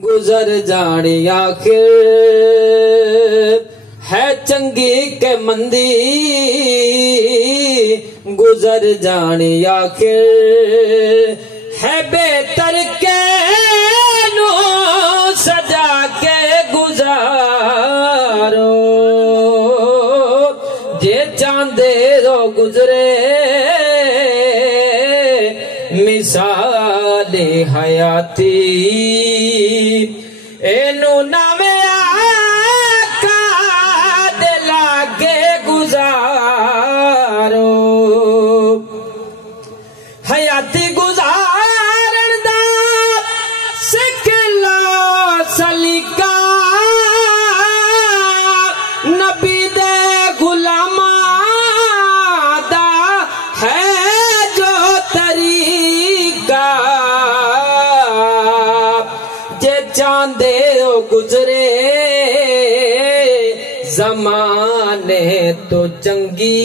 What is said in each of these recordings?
गुजर जानी आखिर है चंगी के मंदी, गुजर जानी आखिर है बेहतर के नो सजा के गुजारो। जे चांदे रो गुजरे मिसाले हयाती, एनु नामे आका दिला के गुजारो। हयाती गुजारन दा सिखला सलीका, नबी दे गुलामा दा है जो तरीका। जे चांदे गुजरे जमाने तो चंगी,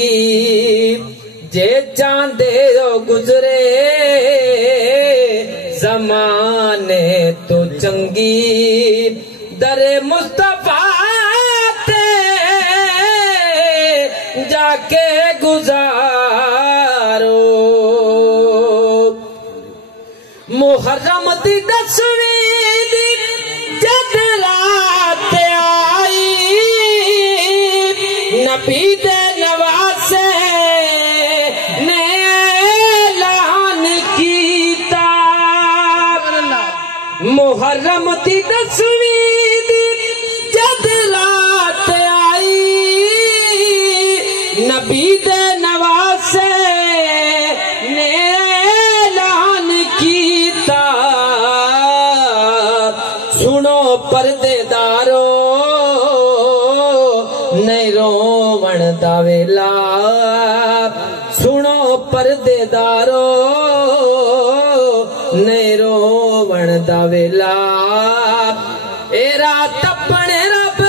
जे चांदे गुजरे जमाने तो चंगी। दरे मुस्तफा ते जाके गुजारो। मुहर्रम दी 10वीं दी जद रात आई, नबी दे नवासे ने ऐलान कीता। मुहर्रम दी 10वीं दी जद रात आई, नबी दे नवासे ने ऐलान कीता। सुनो पर्देदारो नहीं रोवण दा वेला, सुनो पर्देदारो नहीं रोवण दा वेला। ए रात अपने रब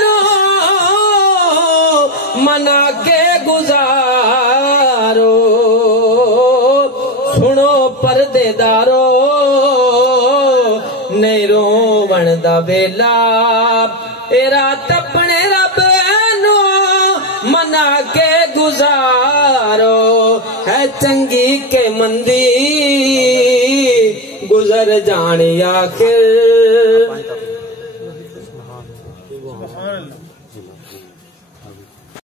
नो मना के गुजारो। सुनो पर्देदारो नहीं रोवण दा वेला, ए रात अपने रब नो मना के गुजारो। है चंगी के मंदी गुजर जानी आखिर।